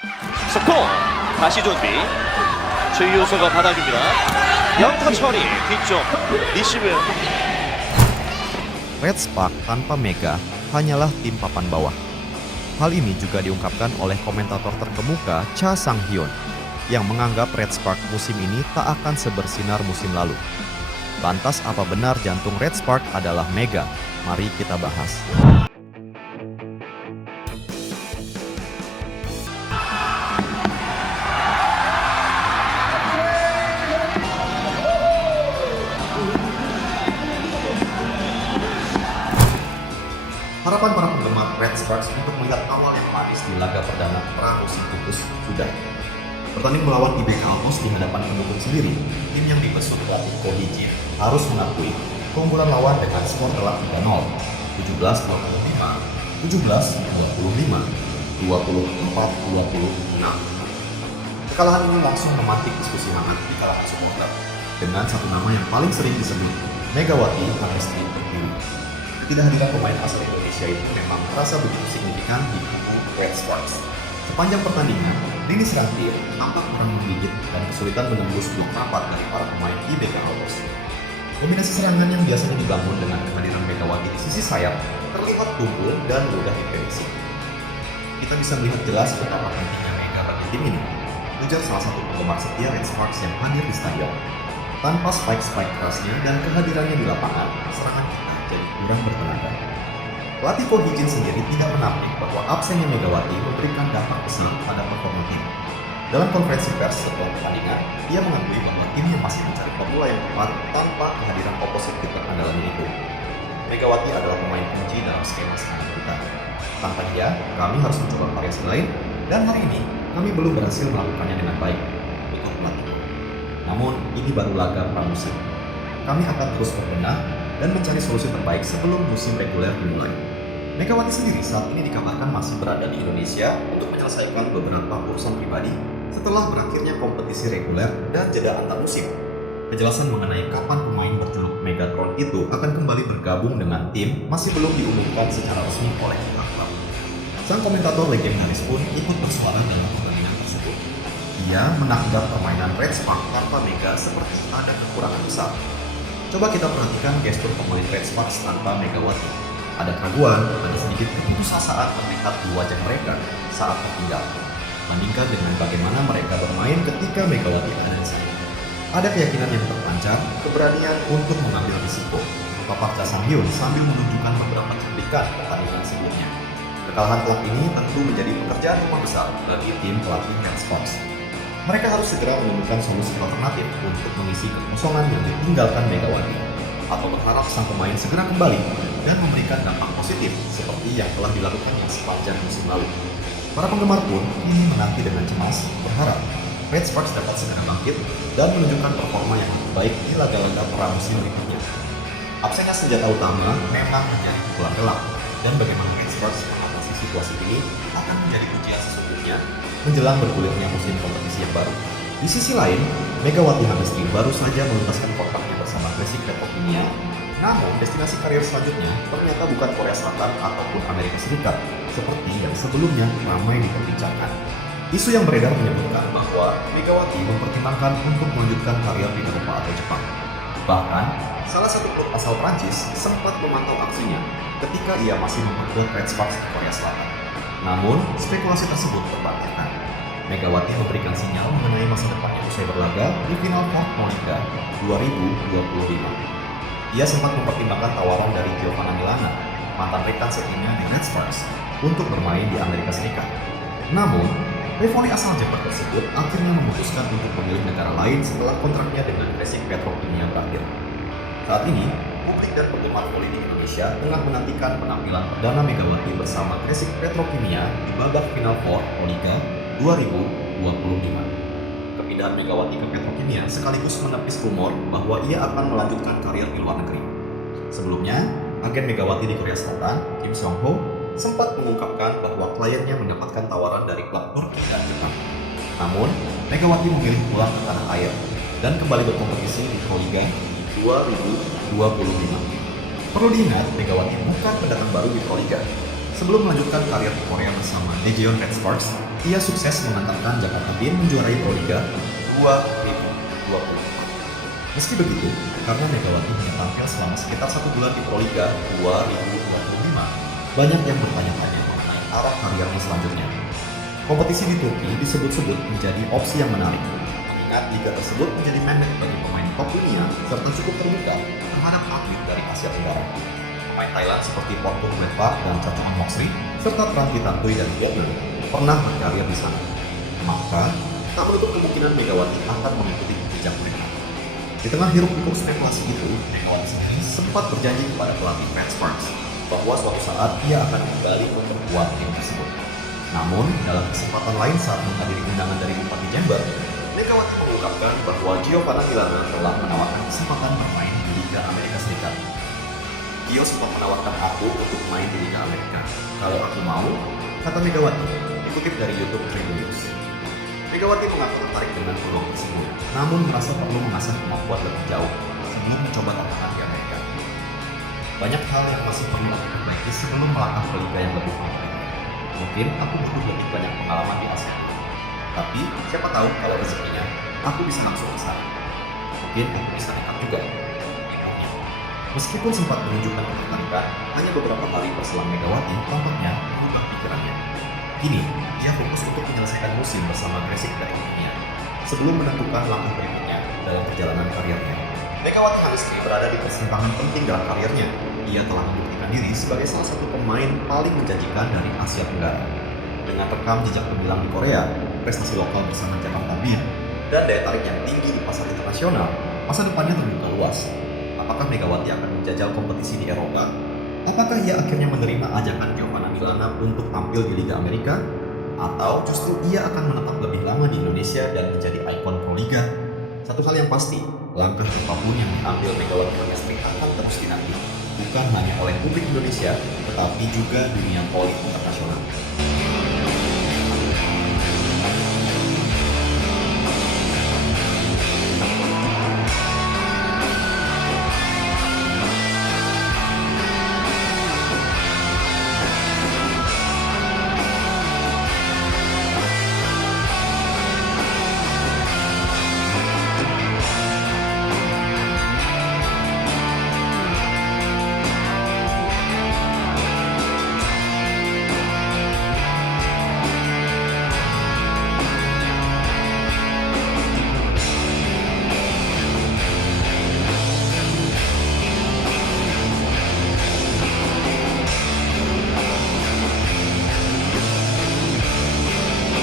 스코 다시 존비 최유소가 받아줍니다. 영타 처리 뒤쪽 리시브. Red Spark tanpa Mega hanyalah tim papan bawah. Hal ini juga diungkapkan oleh komentator terkemuka Cha Sang-hyun yang menganggap Red Spark musim ini tak akan sebersinar musim lalu. Lantas apa benar jantung Red Spark adalah Mega? Mari kita bahas. Harapan para penggemar Red Sparks untuk melihat awal yang manis di laga perdana pramusim pupus sudah. Bertanding melawan IBK Almos di hadapan pendukung sendiri, tim yang dibesut pelatih Ko Hee-jin harus mengakui keunggulan lawan dengan skor telak 3-0, 17-25, 17-25, 24-26. Kekalahan ini langsung memantik diskusi hangat di kalangan supporter dengan satu nama yang paling sering disebut, Megawati Hangestri Pertiwi. Ketidakhadiran pemain asal Indonesia itu memang terasa begitu signifikan di kubu Red Sparks. Sepanjang pertandingan, lini serang tim tampak kurang menggigit dan kesulitan menembus blok rapat dari para pemain IBK Almos. Dominasi serangan yang biasanya dibangun dengan kehadiran Megawati di sisi sayap terlihat tumpul dan mudah diprediksi. Kita bisa melihat jelas betapa pentingnya Mega bagi tim ini, ujar salah satu penggemar setia Red Sparks yang hadir di stadion. Tanpa spike-spike kerasnya dan kehadirannya di lapangan, serangan kita jadi kurang bertenaga. Pelatih Ko Hee-jin sendiri tidak menampik bahwa absennya Megawati memberikan dampak besar pada performa tim. Dalam konferensi pers setelah pertandingan, ia mengakui bahwa timnya masih mencari formula yang tepat tanpa kehadiran oposisi andalannya itu. Megawati adalah pemain kunci dalam skema serangan kita. Tanpa dia, kami harus mencoba variasi lain, dan hari ini kami belum berhasil melakukannya dengan baik, ikut pelatih. Namun, ini baru laga pramusim. Kami akan terus berbenah dan mencari solusi terbaik sebelum musim reguler dimulai. Megawati sendiri saat ini dikabarkan masih berada di Indonesia untuk menyelesaikan beberapa urusan pribadi setelah berakhirnya kompetisi reguler dan jeda antar musim. Kejelasan mengenai kapan pemain berjuluk Megatron itu akan kembali bergabung dengan tim masih belum diumumkan secara resmi oleh pihak klub. Sang komentator legendaris pun ikut bersuara dalam pertandingan tersebut. Ia menanggap permainan Red Spark tanpa Mega seperti ada kekurangan besar. Coba kita perhatikan gestur pemain Red Sparks tanpa Megawati. Ada keraguan, ada sedikit keputusasaan terlihat di wajah mereka saat tertinggal. Bandingkan dengan bagaimana mereka bermain ketika Megawati ada di sana. Ada keyakinan yang terpancar, keberanian untuk mengambil risiko. Papar Cha Sang-hyun sambil menunjukkan beberapa cuplikan pertandingan sebelumnya. Kekalahan telak ini tentu menjadi pekerjaan rumah besar bagi tim pelatih Red Sparks. Mereka harus segera menemukan solusi alternatif untuk mengisi kekosongan yang ditinggalkan Megawati, atau berharap sang pemain segera kembali dan memberikan dampak positif seperti yang telah dilakukannya sepanjang musim lalu. Para penggemar pun kini menanti dengan cemas, berharap Red Sparks dapat segera bangkit dan menunjukkan performa yang lebih baik di laga-laga pramusim berikutnya. Absennya senjata utama memang menjadi pukulan telak, dan bagaimana Red Sparks mengatasi situasi ini akan menjadi ujian sesungguhnya menjelang bergulirnya musim kompetisi yang baru. Di sisi lain, Megawati Hangestri baru saja menuntaskan kontraknya bersama Classic Petrokimia. Namun, destinasi karir selanjutnya ternyata bukan Korea Selatan ataupun Amerika Serikat, seperti yang sebelumnya ramai diperbincangkan. Isu yang beredar menyebutkan bahwa Megawati mempertimbangkan untuk melanjutkan karir di Eropa atau Jepang. Bahkan, salah satu klub asal Prancis sempat memantau aksinya ketika ia masih memperkuat Red Sparks di Korea Selatan. Namun, spekulasi tersebut terbantahkan. Megawati memberikan sinyal mengenai masa depannya usai berlaga di final Pro Liga 2025. Ia sempat mempertimbangkan tawaran dari Giovanna Milana, mantan rekan setimnya di Red Sparks, untuk bermain di Amerika Serikat. Namun, rivali asal Jepang tersebut akhirnya memutuskan untuk memilih negara lain setelah kontraknya dengan Classic Petrokimia berakhir. Saat ini, publik dan penggemar voli di Indonesia tengah menantikan penampilan perdana Megawati bersama Classic Petrokimia di babak final Pro Liga 2025. Kepindahan Megawati ke Petrokimia sekaligus menepis rumor bahwa ia akan melanjutkan karir di luar negeri. Sebelumnya, agen Megawati di Korea Selatan, Kim Seong-ho, sempat mengungkapkan bahwa kliennya mendapatkan tawaran dari klub Turki dan Jepang. Namun, Megawati memilih pulang ke tanah air dan kembali berkompetisi di Pro Liga 2025. Perlu diingat, Megawati bukan pendatang baru di Pro Liga. Sebelum melanjutkan karir di Korea bersama Daejeon Red Sparks, ia sukses mengantarkan Jakarta BIN menjuarai Proliga 2020. Meski begitu, karena Megawati hanya tampil selama sekitar 1 bulan di Proliga 2025, banyak yang bertanya-tanya mengenai arah karirnya selanjutnya. Kompetisi di Turki disebut-sebut menjadi opsi yang menarik, mengingat liga tersebut menjadi magnet bagi pemain top dunia serta cukup terbuka terhadap atlet dari Asia Tenggara. Pemain Thailand seperti Portung Redpark dan Cacang Moxri serta Tranti Tantui dan Gabler pernah berkarir di sana. Maka, tak menutup kemungkinan Megawati akan mengikuti jejak mereka. Di tengah hiruk-pikuk spekulasi itu, Megawati sendiri sempat berjanji kepada pelatih Fans Sparks bahwa suatu saat ia akan kembali memperkuat tim tersebut. Namun, dalam kesempatan lain saat menghadiri undangan dari Bupati Jember, Megawati mengungkapkan bahwa Giovanna Milana telah menawarkan kesempatan bermain di Liga Amerika Serikat. Gio sempat menawarkan aku untuk main di Liga Amerika. Kalau aku mau, kata Megawati, dikutip dari YouTube Tribun News. Megawati mengaku tertarik dengan peluang tersebut, namun merasa perlu mengasah kemampuan lebih jauh sebelum mencoba tantangan di Amerika. Banyak hal yang masih perlu aku perbaiki sebelum melangkah ke liga yang lebih kompetitif. Mungkin aku butuh lebih banyak pengalaman di Asia. Tapi siapa tahu kalau rezekinya aku bisa langsung ke sana. Mungkin aku bisa nekat juga. Meskipun sempat menunjukkan ketertarikan, hanya beberapa kali berselang Megawati tampaknya mengubah pikirannya. Kini, ia fokus untuk menyelesaikan musim bersama Gresik dari dunia sebelum menentukan langkah berikutnya dalam perjalanan karirnya. Megawati Halisri berada di persimpangan penting dalam karirnya. Ia telah membuktikan diri sebagai salah satu pemain paling menjanjikan dari Asia Tenggara. Dengan rekam jejak gemilang di Korea, prestasi lokal bersama Jakarta BIN, dan daya tarik yang tinggi di pasar internasional, masa depannya terbuka luas. Apakah Megawati akan menjajal kompetisi di Eropa? Apakah ia akhirnya menerima ajakan Giovanna Milana untuk tampil di Liga Amerika? Atau justru ia akan menetap lebih lama di Indonesia dan menjadi ikon Proliga? Satu hal yang pasti, langkah apapun yang diambil Megawati Halisri akan terus dinanti, bukan hanya oleh publik Indonesia, tetapi juga dunia voli internasional.